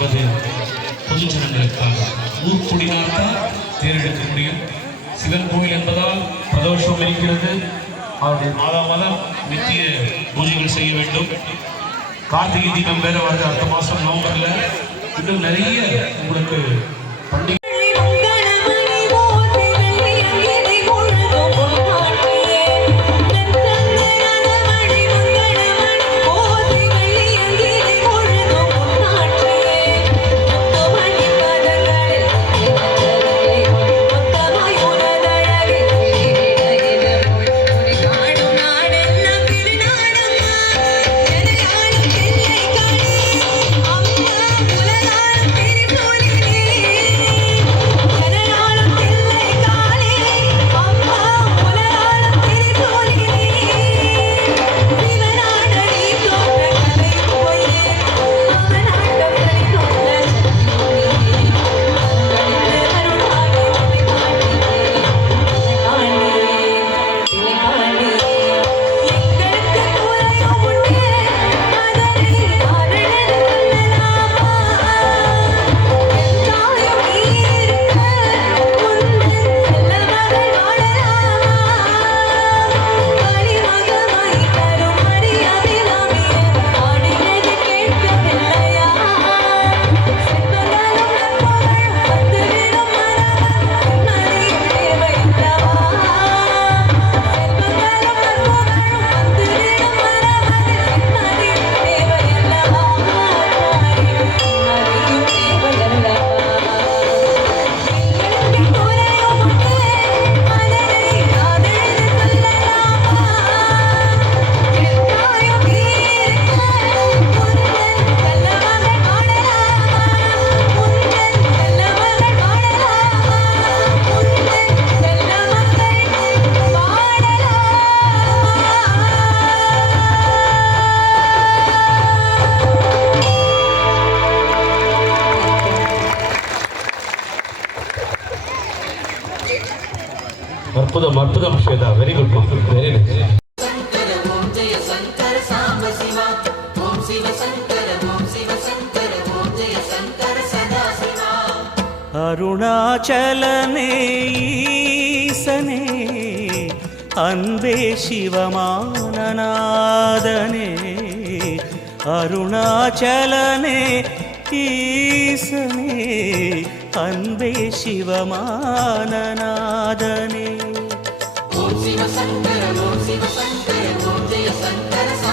நமது பொதுஜனங்களுக்காக ஊர் குடினால்தான் தேர்ந்தெடுக்க முடியும். சிவன் கோயில் என்பதால் பிரதோஷம் இருக்கிறது. அவருடைய மாதம் நித்திய பூஜைகள் செய்ய வேண்டும். கார்த்திகை தீபம் வேற வருது அடுத்த மாதம் நவம்பர்ல. இன்னும் நிறைய உங்களுக்கு பண்டிகை அற்புதம் Shweta, very good, very nice. அருணாச்சலனே ஈசனே அன்பே சிவமானநாதனே, அருணாச்சலனே ஈசனே அன்பே சிவமானநாதனே. ஓம் சிவ சங்கர ஓம் சிவ சங்கர ஓம் ஜெய சங்கர.